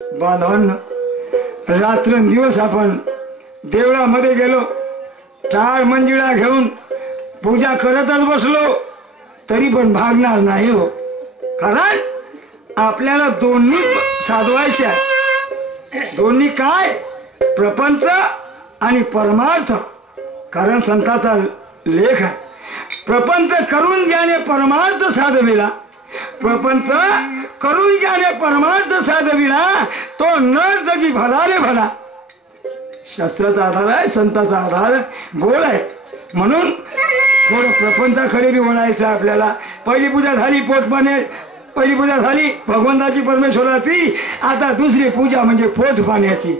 बांधवांनो, रात्रंदिवस आपण देवळामध्ये गेलो, टाळ मंजिळा घेऊन पूजा करतच बसलो तरी पण भागणार नाही हो. कारण आपल्याला दोन्ही साधवायचे आहे. दोन्ही काय? प्रपंच आणि परमार्थ. कारण संताचा लेख आहे, प्रपंच करून ज्याने परमार्थ साधविला, प्रपंच करून ज्याने परमार्थ साधविला तो नर जगी भला रे भला. शास्त्राचा आधार आहे, संताचा आधार बोल आहे. म्हणून थोडं प्रपंचाकडे बी वळायचं आपल्याला. पहिली पूजा झाली पोटपाने, पहिली पूजा झाली भगवंताची परमेश्वराची. आता दुसरी पूजा म्हणजे पोट पाण्याची.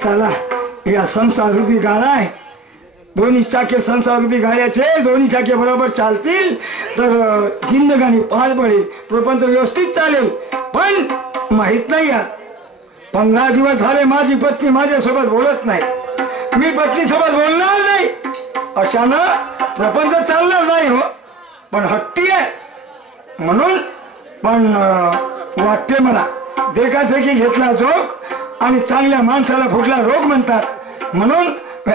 चला, या संसार रूपी गाळा आहे, दोन्ही चाके संसार रूपी गाड्याचे, दोन्ही चाके बरोबर चालतील तर जिंदगानी पार पडेल, प्रपंच व्यवस्थित चालेल. पण माहित नाही यार, 15 दिवस झाले माझी पत्नी माझ्यासोबत बोलत नाही, मी पत्नी सोबत बोलणार नाही. अशानं प्रपंच चालणार नाही हो. पण हट्टी आहे म्हणून पण वाटते मला देखाचे की घेतला जोग आणि चांगल्या माणसाला फुटला रोग म्हणतात. म्हणून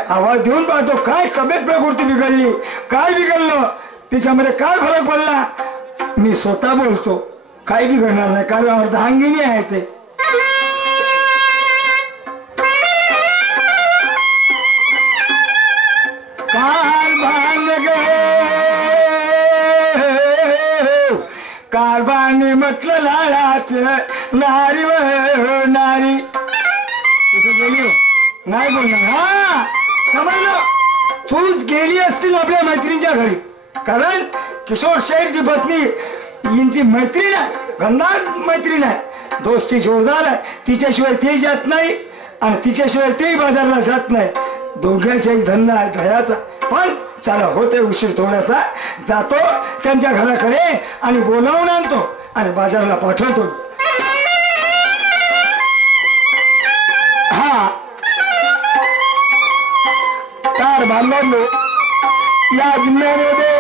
आवाज देऊन पाहतो, काय तब्येत प्रकृती बिघडली, काय बिघडलं, तिच्यामध्ये काय फरक पडला. मी स्वतः बोलतो, काय बिघडणार नाही, कारण अर्धांगिनी आहे ते. कारभाने म्हटलं लाळाच नारी व नारी. तिथे गेली नाही बोलणार. हा समजलं, तूच गेली असतील आपल्या मैत्रिणीच्या घरी. कारण किशोर शेठची पत्नी यांची मैत्रीण आहे, गंधार मैत्रीण आहे, दोस्ती जोरदार आहे. तिच्याशिवाय ते जात नाही आणि तिच्याशिवाय तेही बाजारला जात नाही. दोघांचाही धंदा आहे दह्याचा. पण चला, होते उशीर थोडासा, जातो त्यांच्या घराकडे आणि बोलावून आणतो आणि बाजारला पाठवतो. हा कार बांधवांनो, या जिल्ह्यामध्ये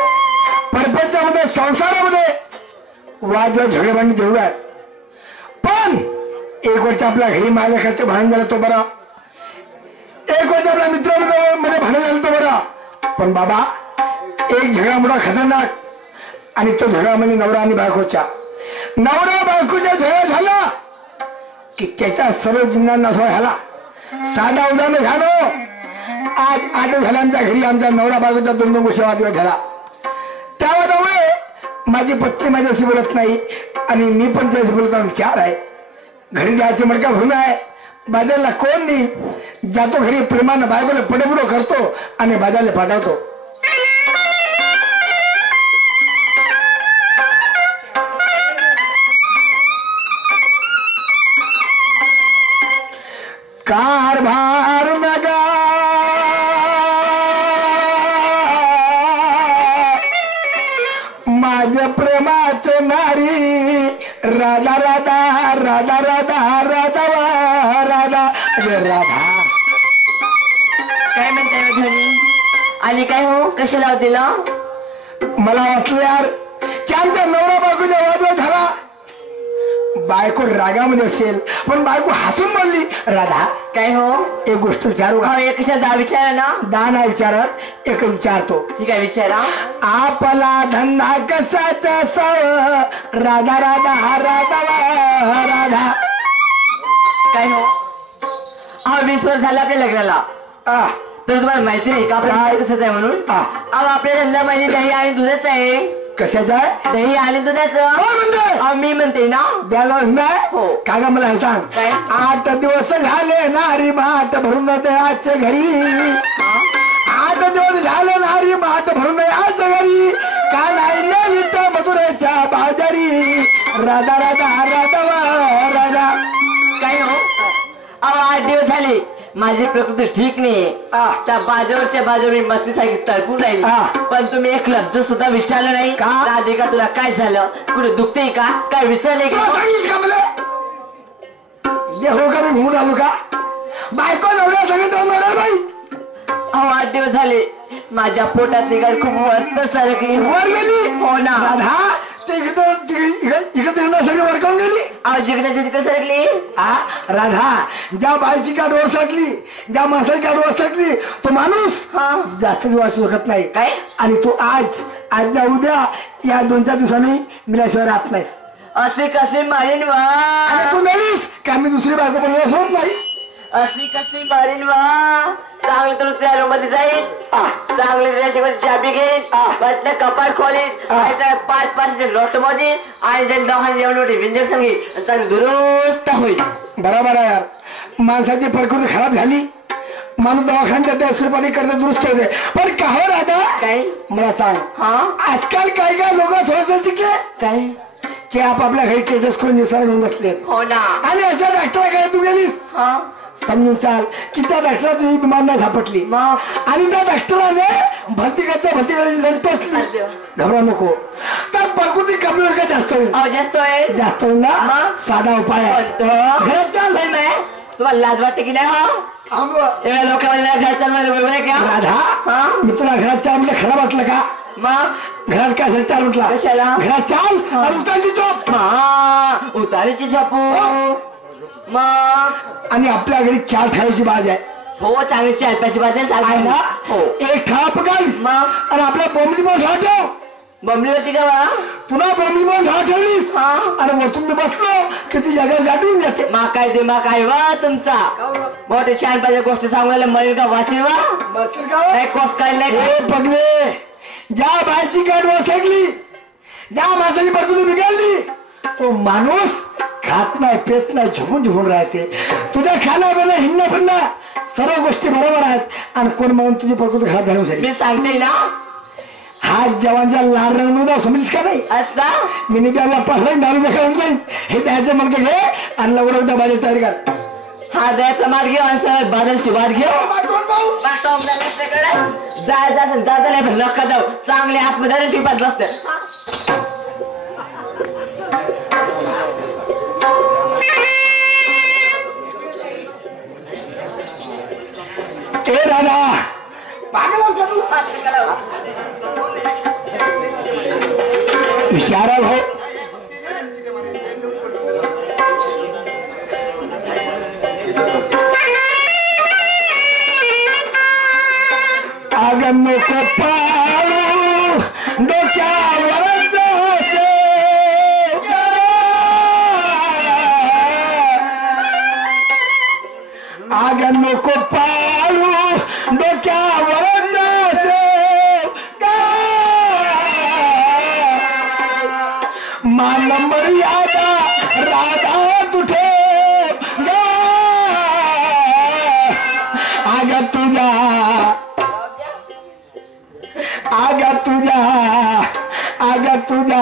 परपंचामध्ये संसारामध्ये वाद झगडेबांधणी जरूर आहेत. पण एक वर्ष आपल्या घरी मालकाचे भांडण झालं तो बरा, एक वर्ष आपल्या मित्रामध्ये भांडण झालं तो बरा. पण बाबा, एक झगडा मोठा खतरनाक, आणि तो झगडा म्हणजे नवरा आणि बायकोचा. नवरा बायकोचा झगडा झाला की त्याच्या सर्व जिन्नांना सोय झाला. साधा उदाहरण झालो, आज 8 झाला आमच्या घरी आमच्या नवरा बायकोचा 2 गोष्टी वादविवाद झाला. त्यामुळे माझी पत्नी माझ्याशी बोलत नाही आणि मी पण त्याशी बोलताना विचार आहे. घरी जायची मडका भरून आहे, बाजारला कोण नाही. जातो घरी, प्रेमानं बायकोला पडपुडो करतो आणि बाजारला पाठवतो. कारभार नगा माझ्या प्रेमाचे नारी, राधा राधा राधा राधा राधा राधा राधा. काय म्हणताय धनी? आली काय हो? कशी लावतेला? मला वाटलं यार की आमच्या नवरा बायकोचा वादविवाद झाला. बायको रागामध्ये असेल, पण बायको हसून बोलली. राधा, काय हो? एक गोष्ट विचारू का? एक कशा विचारा ना. दान आहे विचारत, एक विचारतो. ठीक आहे, विचारा. आपला धंदा कसाचा साव, राधा राधा राधा राधा. काय हो? 20 वर्ष झालं आपल्या लग्नाला. तर तुम्हाला माहिती नाही का आपल्या कशाच आहे म्हणून? आपल्या धंदा म्हणजे दही आणि दूधच आहे. कशाचं आहे? दही आणि दुधाचं. मी म्हणते ना द्यायला नाही हो. का ग मला हे सांग. काय? 8 दिवस झाले नारी माठ भरून आजच्या घरी. 8 दिवस झाले नारी माठ भरून आजच्या घरी. का नाही इथं मधुरेच्या बाजारी. राधा राधा राधा राधा. काय हो? 8 दिवस झाले माझी प्रकृती ठीक नाहीये. त्या बाजूवरच्या बाजूवर मी मस्तीसाठी तळपून राहिली, पण तुम्ही एक लफ्ज सुद्धा विचारलं नाही. राधिका, तुला काय झालं? कुठे दुखते का? काय विचारले का? देहो का मी घुमून आलो का? बायको नवऱ्या सांगितलं बाई. 8 दिवस झाले माझ्या पोटातली गाय खूप वरत सरकली. वर गेली. हो ना. राधा, ते इकडे सगळं वरकावून गेली. अहो जिकडे तिकडे सरकली. राधा, ज्या बाईची गाठ वर सरकली, ज्या माणसाची गाठ वर सरकली, तो माणूस जास्त दिवस वाचू शकत नाही. काय? आणि तू आज ना उद्या या 2-4 दिवसांनी मिल्याशिवाय राहत नाहीस. असे कसे मारीन वा. तू नाहीस का मी दुसरी बायको पण होत नाही. अशी कशी मारीन वा. चांगलं तर त्या रूम मध्ये जाईल, चांगले त्याच्यामध्ये चाबी घेईन, बदलं कपाट खोलीन, 5-5 लोट मोजीन आणि जे दवाखान्यात जेवण मोठी इंजेक्शन घेईन, चांगली दुरुस्त होईल. बरोबर आहे यार. माणसाची प्रकृती खराब झाली, माणूस दवाखान्यात जाते, पाणी करते, दुरुस्त होते. पण का हो राधा, काय मला सांग, आजकाल काय काय लोक थोडस शिकले काय की आपापल्या घरी टेटस करून निसर्ग घेऊन बसले. हो ना. आणि अशा डॉक्टराकडे तू गेलीस, समजून चाल की त्या डॉक्टरला तुझी बिमार नाही सापडली, आणि त्या डॉक्टराने भरती टोचली. घबरा नको. तर प्रकृती कमी होईल का जास्त होईल? जास्त आहे. जास्त होईल ना. साधा उपाय आहे. घरात चाल. तुम्हाला लाज वाटते की नाही? लोकांमध्ये घर चालू राधा, मी तुला घरात चाल म्हणजे खराब वाटलं का? मग घरात काय चाल म्हटला? कशाला? घरात चाल. उतारली झोप. उतारीची झोपू. मग आणि आपल्या घरी 4 ठेवायची बाज आहे. हो, चांगली 4-5 बाज आहे ना. हो, एक ठा पकाल. मग आणि आपल्या बोंबली पण ठा ठेव. बोंबली होती का बा? पुन्हा बोंबली पण ठा ठेवलीस आणि वरतून मी बसलो की ती जागा गाठून जाते. मा काय दे मा काय वा तुमचा मोठे 4-5 गोष्ट सांगायला मरील का वाशील वा. बसली का नाही कोस काय नाही पगले. ज्या बायची गाठ वसरली, ज्या माणसाची प्रकृती बिघडली, तो माणूस खात नाही, पेत नाही, झुकून राहते. तुझ्या खाणं पिणं, हिंडणं फिरणं सर्व गोष्टी बरोबर आहेत. आणि कोण म्हणून तुझी प्रकृती खराब झाली. मी सांगते ना, हा जवानच्या लाल रंग समजलीस का नाही? असा मी त्याला 5 डाळू देखावून जाईन. हे द्यायचं मग घे आणि लवकर उद्या बाजार तयारी कर. हा द्यायचा मार्ग घेऊ आणि बाजारची वाट घेऊ. जायचं नका जाऊ. चांगले आतमध्ये टिपात बसते. ए राधा, विचारा भाऊ. आगन नको पाळू डोक्यावरच होते. आगन नको पाळू डोक्यावरच असे. मान मर्यादा राधा तुठे आगा तुझा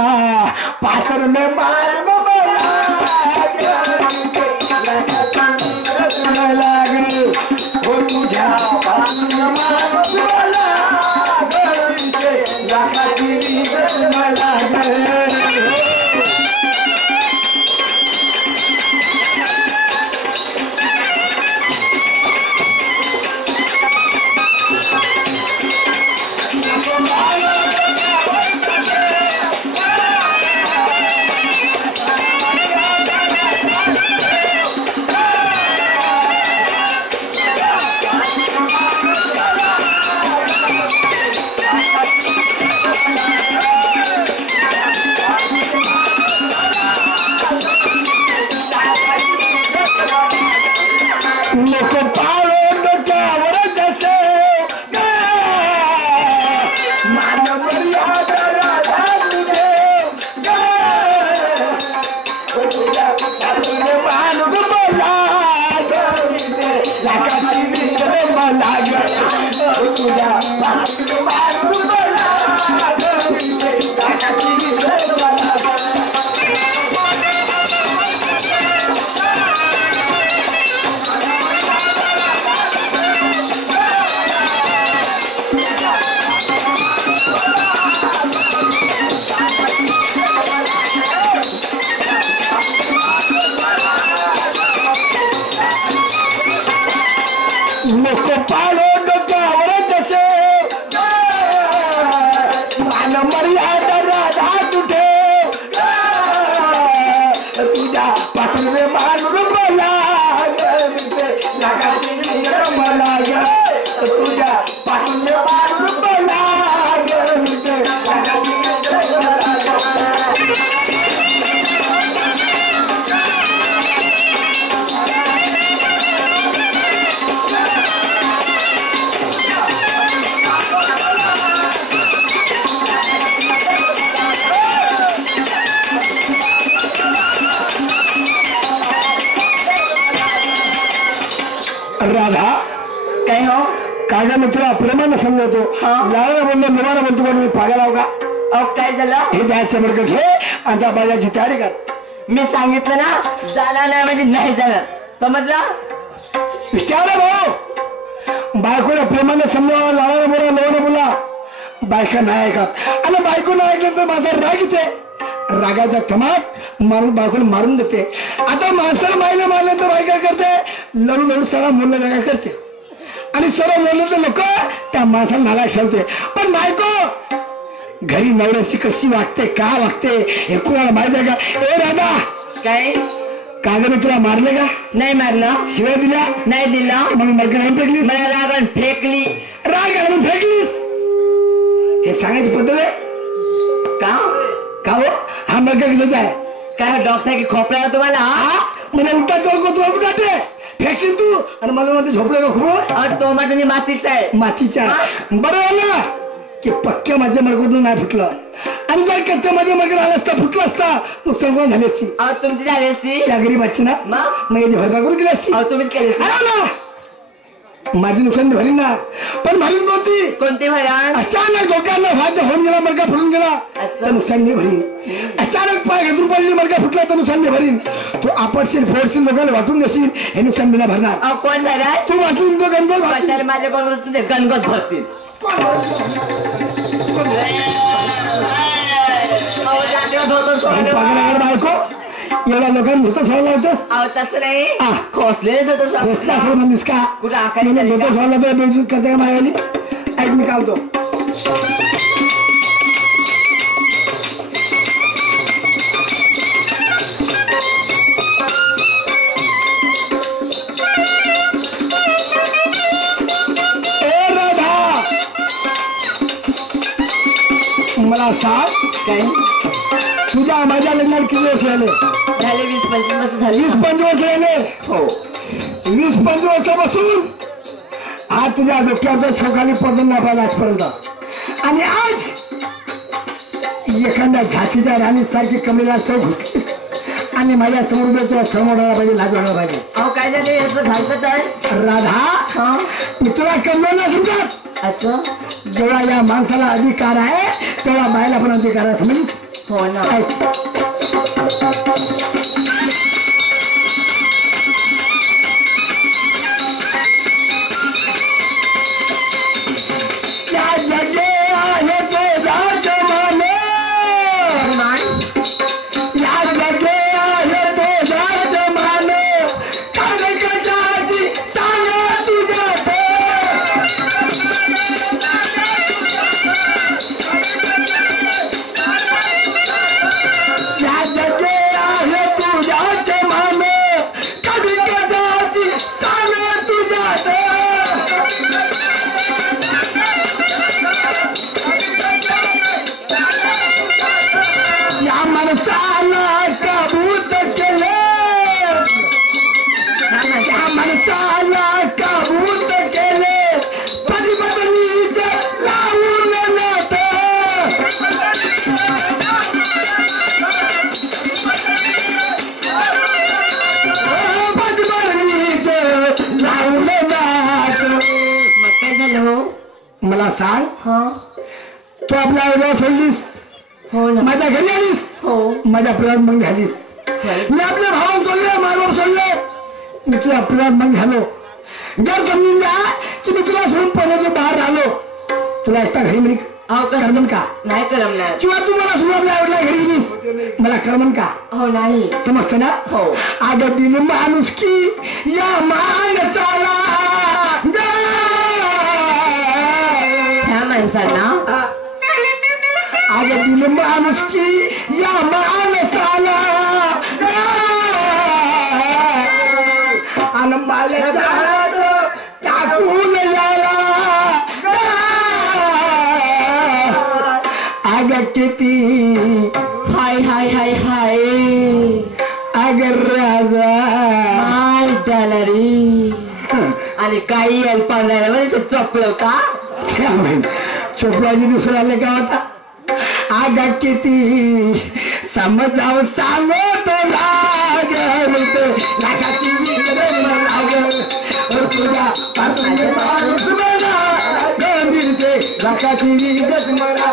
पासर में मार लागले हो तुझ्या मला ग तुझ्या पाठून मला राधा काय हो कागा मित्र प्रेमानं समजवतो लावायला बोललो निवारा बोलतो का मी पागा लाव का अहो काय झालं हे द्यायचं मडकं घे आणि त्या बाजाची तयारी कर मी सांगितलं ना जाणार नाही म्हणजे नाही जाणार समजलं विचारा भाऊ बायकोला प्रेमानं समजावा लावायला बोला लावायला बोला बायका नाही ऐकत आणि बायको नाही ऐकलं तर माझा राग येते रागाचा थमाक मारून बायकोला मारून देते आता माणसाला मायला मारलं तर बायका करते लढू लढू सगळा मुलं जागा करते आणि सर्व मुलं लोक त्या माणसाला नाला ठेवते पण बायको घरी नवऱ्याची कशी वागते का वागते हे कुणाला माहिती आहे का ए राधा काय कागद तुला मारले का नाही मारलं शिवाय दिल्या नाही दिलं मग मग फेकलीस मला रागण फेकली राग आला मग फेकलीस हे सांगायची पद्धत आहे का का हो हा मग कसं आहे काय डॉक्टर की खोपला तुम्हाला हा मला उठा तोल को तोल उठाते फेकशील तू आणि मला म्हणते झोपले का खोबळं तो म्हणजे मातीचा आहे मातीच्या बरं झालं की पक्क्या माझ्या मडकून नाही फुटलं आणि जर कच्च्या माझ्या मडकून आला असता फुटला असता नुकसान कोण झाली असती अहो तुमची झाली असती त्या गरीबाची ना मग याची भरपाई करून दिली असती अहो तुम्हीच केली असती. आहे ना माझी नुकसान भरीन ना पण भरीन कोणती कोणती भरण अचानक डोक्याला वाद्य होऊन गेला मडका फुटून गेला असं? तर नुकसान मी भरीन अचानक पाय घालून पडली मडका फुटला तर नुकसान मी भरीन तू आपटशील फोडशील लोकांना वाटून देशील हे नुकसान मी नाही भरणार अहो कोण भरण तू वाचून तो गणपत वाचशील. कशाला माझ्या कोण वस्तू ते गणगत भरतील अहो जातीवर धोतर आणि सोडलं. पागलावर बायको एवढ्या लोकांना धोतर सोडायला लावतोस अहो तसं नाही हा. खोसलेले धोतर खोसला सोडलं. सोड म्हणलीस का कुठं आकारी मी झाली धोतर का? सोडला तर बेजूत करते का मायावाली ऐक मी कावतो मला सांग काय तुझ्या माझ्या लग्नात किती वर्ष झाले झाले 20-25 वर्ष झाली 20-25 झाले हो 20-25 वर्षापासून हा तुझ्या डोक्याचा सकाळी पडून नाही पाहिला आजपर्यंत आणि आज एखाद्या झाशीच्या राणी सारखी कमीला सौ घुसलीस आणि माझ्या समोर तुला समोर आला पाहिजे लाज वाढला पाहिजे अहो काय झाले असं झालं आहे राधा मी तुला कमवलं नाही समजत असं जेवढा या माणसाला अधिकार आहे तेवढा बायला पण अधिकार आहे समजलीस हो ना या जगे आहे तो राजमाने या जगे आहे तो राजमाने कागद कशाची सांगा तुझ्या या जगे आहे तुझ्याच माने कधी कशाची सांगा तुझ्या या माणसाला काबूत केले या माणसाला काबूत केले पती पत्नीचे लावून नात पती पत्नीचे लावून नात मग काय झालं हो मला सांग हा तू आपल्या आईला सोडलीस हो ना माझ्या घरी आलीस हो माझ्या प्रियात मग घालीस मी आपल्या भावाला सोडले मायबाप सोडले मी तुला प्रियात मग घालो जर समजून जा की मी तुला सोडून परत बाहेर आलो तुला एकटा घरी मी अहो करमन का नाही करमणार किंवा तू मला सोडून आपल्या आईला घरी गेलीस मला करमन का हो नाही समजतं ना हो आग दिल माणूस की या माणसाला ह्या माणसांना आग दिल माणूस की या माणसाला आणि मला टाकून याला अग किती हाय हाय हाय हाय अगर राजा हाय डॅलरी आणि काही अल्पावणार म्हणजे चोपलं का चोपडाची दुसरा आले का होता आग किती समजाव सांगो तो लागाची तुझ्या पासून माणूस बना मिळते लाखाची इज्जत मला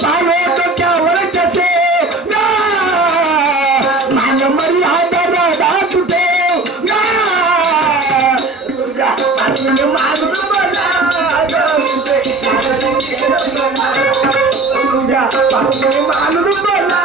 पालो तो क्या वरचे मान मर्यादा राधा तुटे तुझ्या पासून माणूस बना तुझ्या पासून माणूस बना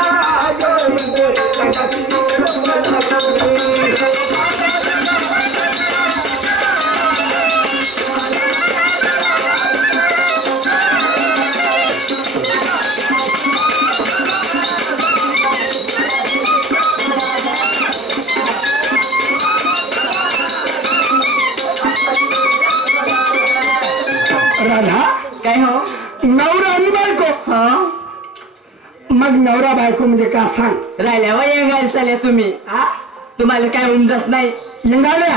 राधा काय हो नवरा आणि बायको हा मग नवरा बायको म्हणजे का सांग राहिल्या व येंगायला चालल्या तुम्ही तुम्हाला काय उंदच नाही लिंगाड्या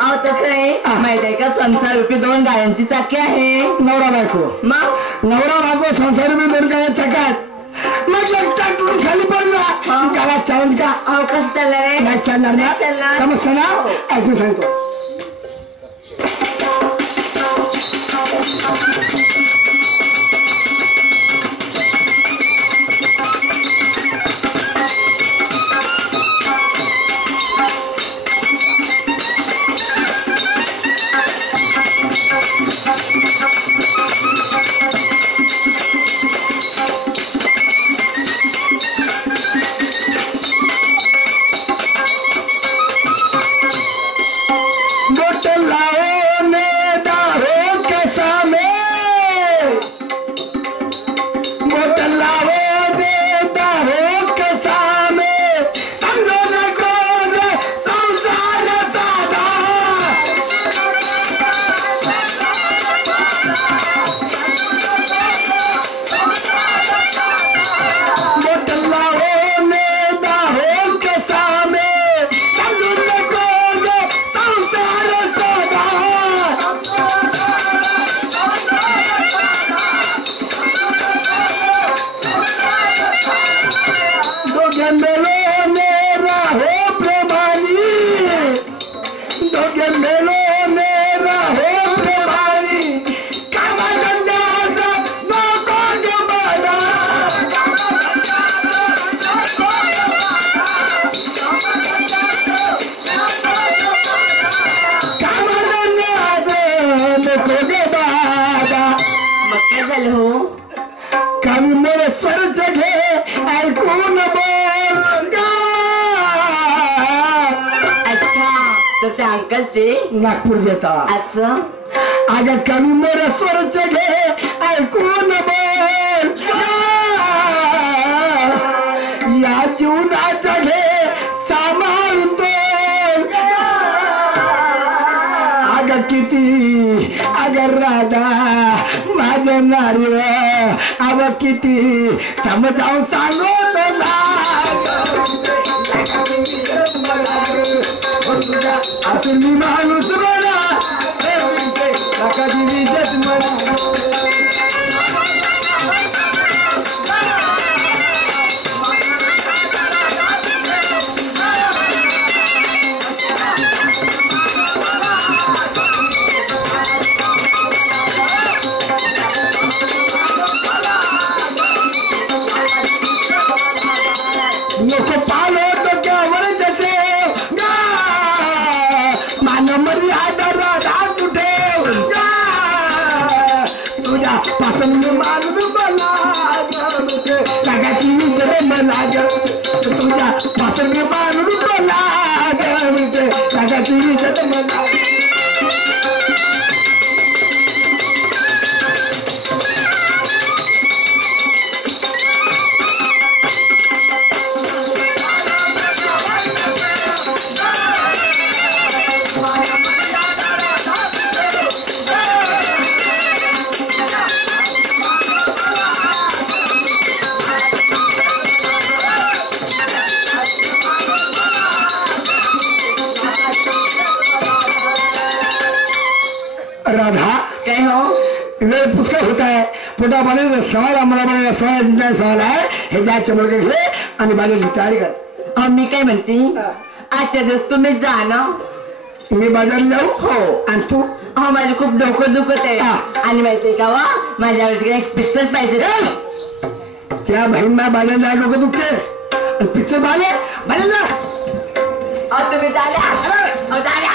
अहो तसं आहे माहित आहे का संसार रूपी 2 गायांची चाकी आहे नवरा बायको मग नवरा बायको संसार मी दोन काय चकात मग एक चाटून खाली पडला गावात चालेल का अहो कसं चालणार आहे नाही चालणार ना चालणार. समजतं ना ऐकून सांगतो अंकलचे नागपूर जेता असं आग कमी मोर स्वरच घे ऐकून बोल या जीवनाचा घे सांभाळतो आग किती अगर राधा माझ्या नारी आग किती समजावून सांगो तुला असून मी माणूस मला इज्जत मला नको पालो तो त्यावर जसे मान मर्यादा राधा कुठे तुझ्या पासून मी माणूस मला जगाची मित्र मला तुझ्या आवडत मला. राधा काय हो वेळ पुष्कळ होत आहे. पोटा पाण्याचा सवाल आम्हाला बनायला सवाल आहे. हे जायचं मुलगा घे आणि बाजाराची तयारी कर. अहो, मी काय म्हणते आजच्या दिवस तुम्ही जा ना. मी बाजारला जाऊ. हो. आणि तू अहो माझं खूप डोकं दुखत आहे. आणि माहितीये का वा माझ्या आवडीचे एक पिक्चर पाहिजे. त्या बहीण बाजारला जायला डोकं दुखते आणि पिक्चर बाजारला अहो तुम्ही झाल्या अहो झाल्या.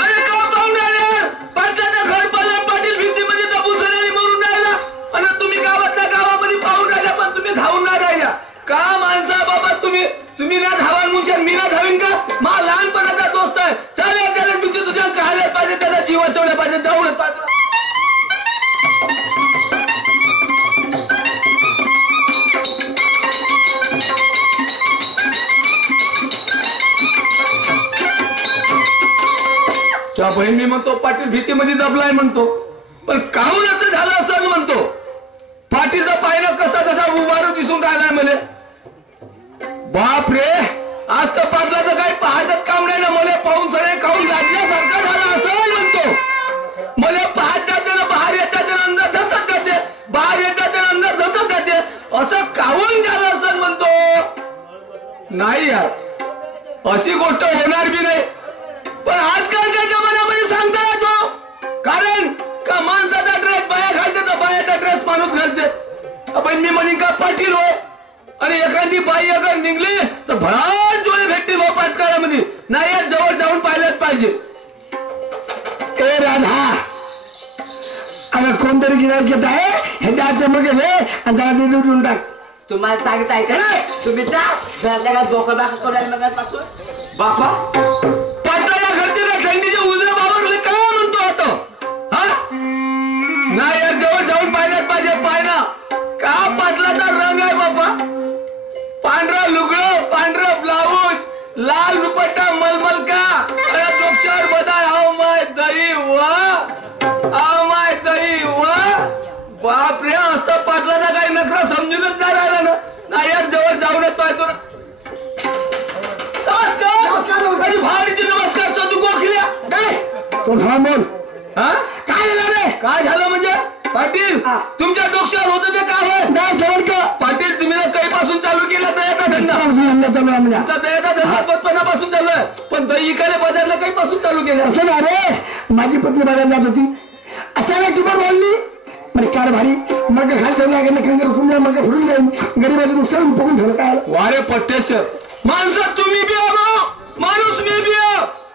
अरे का पाहून आले पाटलाचं घर पाटील भीतीमध्ये दबून सगळ्यांनी मरून राहिला आणि तुम्ही गावामध्ये पाहून राहिला पण तुम्ही धावून नाही राहिला का माणसा बाबा. तुम्ही ना धावान म्हणून मी ना धावीन का. मा लहानपणाचा दोस्त आहे. चालेल त्याला भीती तुझ्या खायला पाहिजे त्याचा जीव वाचवल्या पाहिजे जाऊनच पाहिजे. त्या बहीण मी म्हणतो पाटील भीतीमध्ये दबलाय म्हणतो पण काहून असं झालं असं म्हणतो. पाटीलचा पायला कसा कसा उभार दिसून राहिलाय मला. बाप रे आज तर पाटलाचं काही पाहतच काम नाही ना. मला पाहून सगळे खाऊन लादल्यासारखं झालं असं म्हणतो. मला पाहत जाते ना बाहेर येतात अंदर धसत जाते बाहेर येतात अंदर धसत जाते असं काहून झालं असं म्हणतो. नाही यार अशी गोष्ट होणार बी नाही. पण आजकालच्या जमान्यामध्ये सांगता येतो कारण का माणसाचा ड्रेस बाया घालते तर बायाचा ड्रेस माणूस घालते. आपण मी म्हणीन का पाटील होय आणि एखादी बाई अगर निघली तर भरात जोडे भेटते भाऊ पाटकाळामध्ये. नाही यार जवळ जाऊन पाहिलंच पाहिजे. ए राधा अगं कोणतरी गिरायक येत आहे हे त्याचं मग हे आणि त्याला देऊन टाक. तुम्हाला सांगत ऐका ना तुम्ही जा घरातल्या बोकड बाक कोणाला मगापासून बापा पाटलाच्या घरचे ना थंडीचे उजळे बाबरले काय म्हणतो आता. हा नाही यार जवळ जाऊन पाहिलंच पाहिजे. पाहिला का पाटलाचा रंग आहे बापा. पांढरा लुगडं पांढरं ब्लाऊज लाल दुपट्टा मलमल का डोक्यावर बदाय आव माय दही वा बाप रे असता पाटलाचा काही नखरा समजूनच नाही राहिला ना. नाही यार जवळ जाऊनच पाहतो ना. नमस्कार भाडीची नमस्कार तू गोखल्या काय तो बोल. हा काय झालं रे. काय झालं म्हणजे पाटील तुमच्या डोक्यावर होतं ते काय नाही जवळ का. पाटील तुम्ही काही पासून चालू केला दयाचा धंदा. दयाचा धंदा बचपनापासून चालू आहे पण दही इकडे बाजारला काही पासून चालू केलं असं ना रे. माझी पत्नी बाजार जात होती अचानक तुम्हाला बोलली म्हणजे कार भारी मग खाली ठेवला कंगर उचलून जाईल मग फुटून जाईल गरीबाचं नुकसान बघून ठेवलं काय. वारे पट्टेश माणसं तुम्ही बी माणूस मी बी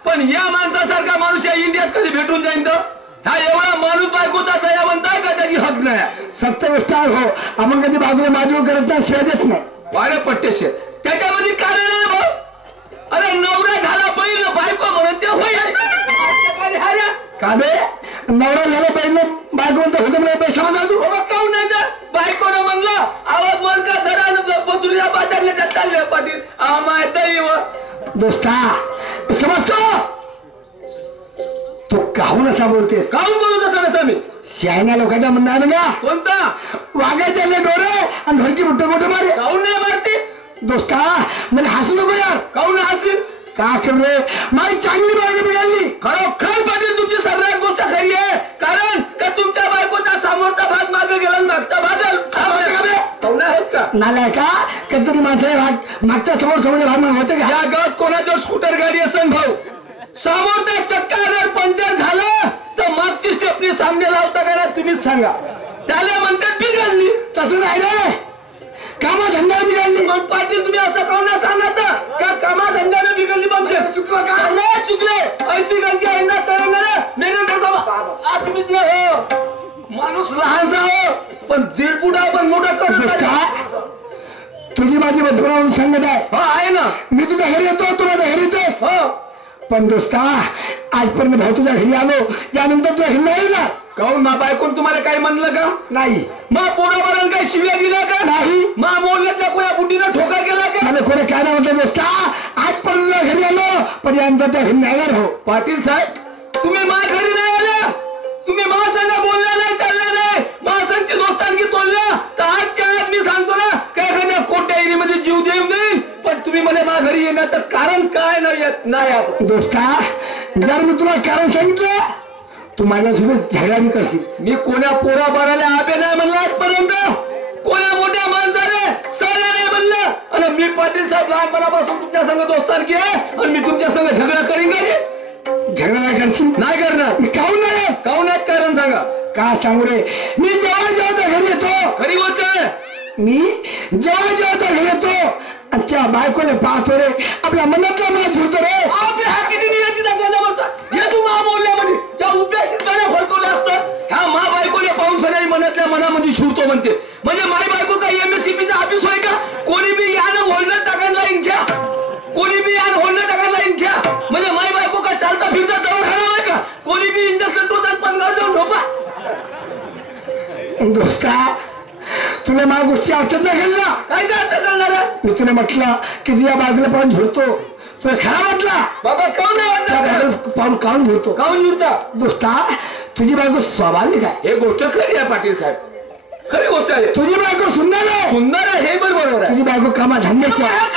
पण या माणसासारखा माणूस या इंडियात कधी भेटून जाईन तर. हा एवढा माणूस बायकोचा दयावंत आहे का त्याची हक नाही. सत्य गोष्ट हो आपण कधी बाजूला माझ्यावर करत नाही शिवाय देत नाही. वारे पट्टेश त्याच्यामध्ये कारण आहे भाऊ. अरे नवरा झाला बैल बायको म्हणून ते होईल का बे. नवरा झाला बैल बायको म्हणतो होतं मला पैसा जातो काऊन नाही जा. बायकोनं म्हणलं आवाज वर का धरा पथुरीला बाजारले जात चालले पाटील आमाय दही व दोस्ता समजतो. तू काहून असा बोलतेस. काहून बोलत असा नसा मी शहाण्या लोकांच्या म्हणणार ना. कोणता वाघाचे डोळे आणि घरची मोठे मोठे मारे. काहून नाही मारते दोस्ता मला हसू नको यार. काहून हसील का रे माझी चांगली बायको मिळाली. खरोखर पाटील तुमची सर्वात गोष्ट खरी आहे कारण का तुमच्या बायकोचा समोरचा भाग मागे गेला मागचा भाग नालाय का कधीतरी माझा भाग मागच्या समोर भाग होते का. या गावात कोणाच्या स्कूटर गाडी असेल भाऊ समोरचा चक्का जर पंक्चर झालं तर मागची स्टेपनी सामने लावता का तुम्हीच सांगा. त्याला म्हणते बिघडली तसं नाही रे कामा धंदा बिघडली. मग पाटील तुम्ही असं काऊन नाही सांगत का कामा धंद्याने बिघडली. मग चुकलं का नाही चुकले ऐसी गलती आईंदा करेंगे ना मेरे तुम्हीच ना हो. माणूस लहानसा हो पण दीड फुट आपण मोठा करतो. तुझी माझी बदनाम सांगत आहे. हो आहे ना. मी तुझ्या घरी येतो तू माझ्या घरी येतोस. हो पण दोस्ता आजपर्यंत भाऊ तुझ्या घरी आलो त्यानंतर तुझ्या घरी नाही ना काहून मा बायकोन तुम्हाला काही म्हणलं का नाही मा पोराबारांना काही शिव्या दिल्या का नाही मा मोहल्ल्यातल्या कोणा बुद्धीनं ठोका केला का मला कोणी काय नाही म्हटलं दोस्ता आजपर्यंत तुझ्या घरी आलो पण यानंतर तुझ्या घरी नाही येणार हो पाटील साहेब तुम्ही मा घरी नाही आल्या तुम्ही मा संग बोलला नाही चालला नाही मा संगची दोस्तांकी तोडल्या तर आजच्या आज मी सांगतो ना काय एखाद्या कोट्या मध्ये जीव देऊ देईल पण तुम्ही मला मा घरी येण्याचं कारण काय नाही आता दोस्ता जर मी तुला कारण सांगितलं तू माझ्यासोबत झगडा करशील मी कोण्या पोरा बाराला आबे नाही म्हणलं आजपर्यंत कोण्या मोठ्या माणसाने साऱ्या नाही म्हणलं आणि मी पाटील साहेब लहानपणापासून तुमच्या संग दोस्तांकी आहे आणि मी तुमच्या संग झगडा करीन का झगडा नाही करशील नाही करणार मी काहून नाही काहून आहेत कारण सांगा का सांगू रे मी जेव्हा जेव्हा त्या घरी येतो खरी गोष्ट आहे मी जेव्हा जेव्हा त्या घरी येतो आणि त्या बायकोले पाहतो रे आपल्या मनातला मला झुरतो रे आपल्या हा किती नियती दाखवण्यावरचा हे तू मा बोलल्यामध्ये त्या उप्याशीत गाड्या फडकवले असतात ह्या मा बायकोले पाहून सगळ्या मनातल्या मनामध्ये शिवतो म्हणते म्हणजे माय बायको काही MSCPचा ऑफिस होय का कोणी बी यानं होल्डर टाकायला लाईन घ्या कोणी बी यानं होल्डर टाकायला लाईन घ्या म्हणजे माय बायको काय चालता फिरता दवाखाना होय का कोणी बी इंजेक्शन टोचाल पनगार जाऊन ठोपा दोस्ता तुला माझ्या गोष्टी आवश्यक नाही घालला काय अर्थ करणार मी तुला म्हटलं की तुझ्या बाजूला पाहून झुरतो तुला खरा वाटला बाबा काऊन नाही त्या वाटत बाजूला पाहून काहून झुरतो काऊन जुळता दोस्ता तुझी बायको स्वाभाविक आहे हे गोष्ट खरी आहे पाटील साहेब खरी गोष्ट आहे तुझी बायको सुंदर आहे सुंदर आहे हे पण बरोबर आहे तुझी बायको कामा धंद्याची आहे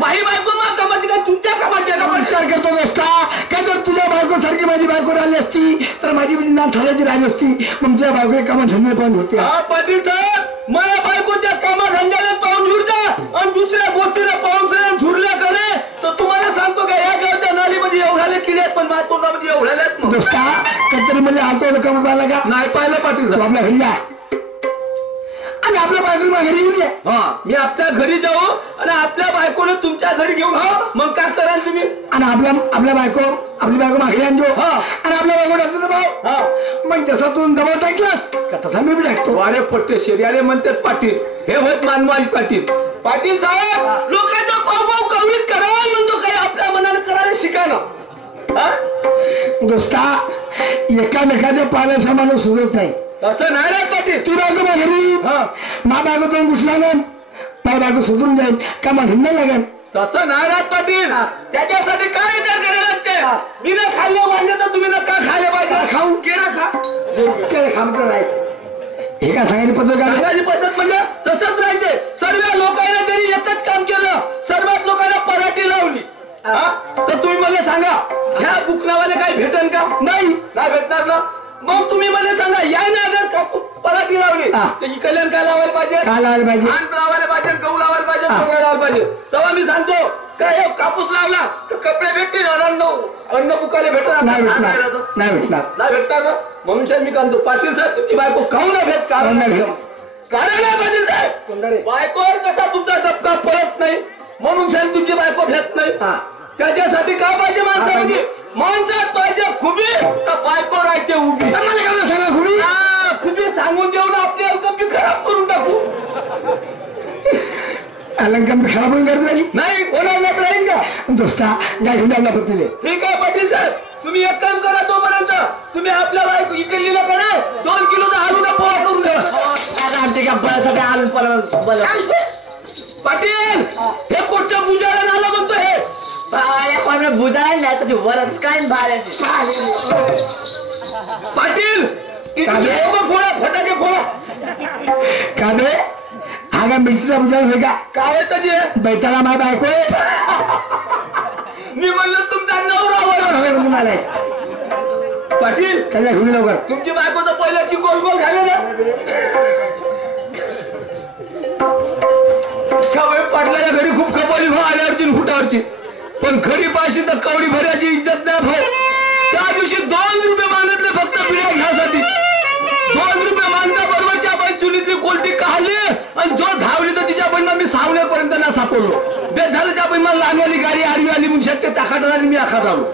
माही बायको मा कामाची काय तुमच्या कामाची आहे का विचार करतो दोस्ता का जर तुझ्या बायको सारखी माझी बायको राहिली असती तर माझी म्हणजे ना थाल्याची राहिली असती मग तुझ्या बायको कामा धंदे पाहून होते हा पाटील साहेब माझ्या बायकोच्या कामा धंद्याला पाहून झुरता आणि दुसऱ्या गोष्टीला पाहून सगळ्या झुरल्या करे तर तुम्हाला सांगतो का या गावच्या नालीमध्ये एवढ्याले किडे आहेत पण माझ्या तोंडामध्ये एवढ्याले आहेत मग. दोस्ता कधीतरी म्हणजे हातो कमी पाहिला का नाही पाहिलं पाटील तू साहेब आपल्या घरी जा आणि आपल्या बायकोला माझ्या घरी येऊन ये हा मी आपल्या घरी जाऊ आणि आपल्या बायकोला तुमच्या घरी घेऊन मग काय कराल तुम्ही आणि आपली बायको मागे आणतो हा. आणि आपल्या बायको टाकतो भाऊ हा मग जसा तू दबाव टाकलास का तसा मी बी टाकतो वारे पट्टे शर्याले म्हणतात पाटील हे होत मानवाली पाटील पाटील साहेब लोकांचा पाव कवरीत करायला म्हणतो काही आपल्या मनाने करायला शिका ना दोस्ता एकामेकाने पाहिल्याचा माणूस सुधरत नाही असं नाही रे पाटील ती बायको माझ्या घरी मा बायको तो घुसला ना माझी बायको सुधरून जाईल का मग हिंड लागेल तसं नाही राहत पाटील त्याच्यासाठी काय विचार करायला लागते मी ना खाल्लं म्हणजे तर तुम्ही ना का खायला पाहिजे खाऊ केलं खा खामत नाही हे का सांगायची पद्धत का सांगायची पद्धत म्हणजे तसंच राहायचे सर्व लोकांना जरी एकच काम केलं सर्वात लोकांना पराठी लावली तर तुम्ही मला सांगा ह्या बुकनावाले काही भेटेल का नाही भेटणार ना मग तुम्ही मला सांगा या ना अगर पराठी लावली तर इकडल्यान काय लावायला पाहिजे काय लावायला पाहिजे धान लावायला पाहिजे गहू लावायला पाहिजे सगळं लावायला पाहिजे तेव्हा मी सांगतो काय कापूस लावला तर कपडे भेटतील अन्न बुकाले भेटणार नाही भेटणार नाही भेटणार नाही भेटणार ना म्हणून साहेब मी सांगतो पाटील साहेब तुमची बायको काहून नाही भेट कारण नाही पाटील साहेब बायकोवर कसा तुमचा धपका पडत नाही म्हणून साहेब तुमची बायको भेट नाही त्याच्यासाठी काय पाहिजे माणसामध्ये माणसात पाहिजे खुबी तर बायको राहते उभी सांगा खुबी खुबी सांगून देऊन आपली अलकंपी खराब करून टाकू अलंकंपी खराब होऊन करत नाही नाही कोणाला राहील का दोस्ता गाय घेऊन आपला पत्नीले ठीक आहे पाटील साहेब तुम्ही एक काम करा तोपर्यंत तुम्ही आपल्या बायको इकडलीला का नाही 2 किलोचा आलूचा पोळा करून द्या आमच्या गप्पासाठी आलू पाटील हे कोणत्या बुजाला आलं म्हणतो हे बुजायला नाही त्याची वरच काय बाहेर पाटील फोडा फटाके फोडा का बे हा का मिरचीचा बुजाला होय का काय तरी बैठाला माझ्या बायको मी म्हणलं तुमचा नवरा म्हणालाय पाटील त्याच्या घेऊन लवकर तुमची बायको तर पहिल्याची गोल गोल घाले ना पाटलाच्या घरी खूप खपाली भाव आल्यावरची फुटावरची पण खरी पाशी तर कवडी भरायची इज्जत नाही भाऊ त्या दिवशी 2 रुपये मागितले फक्त पिढ्या घ्यासाठी 2 रुपये मागता बरोबरच्या आपण चुलीतली कोलटी काढली आणि जो धावली तर तिच्या बहिणा मी सावण्यापर्यंत ना सापडलो बेस झालं त्या बहिणा लहानवाली गाडी आडवी आली म्हणून शकते ताखाट आली मी आखात आलो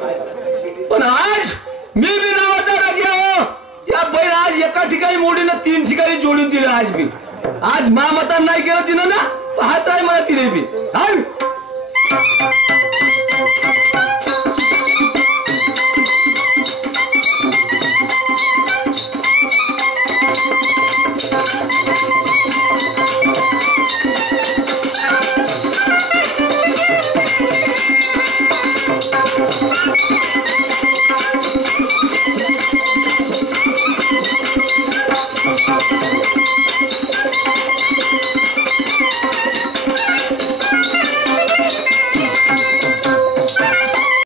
पण आज मी बी नावाचा राजा या बहीण आज एका ठिकाणी मोडीनं 3 ठिकाणी जोडून दिलं आज बी आज महामतान नाही केलं तिनं ना पाहत आहे मला तिने बी रे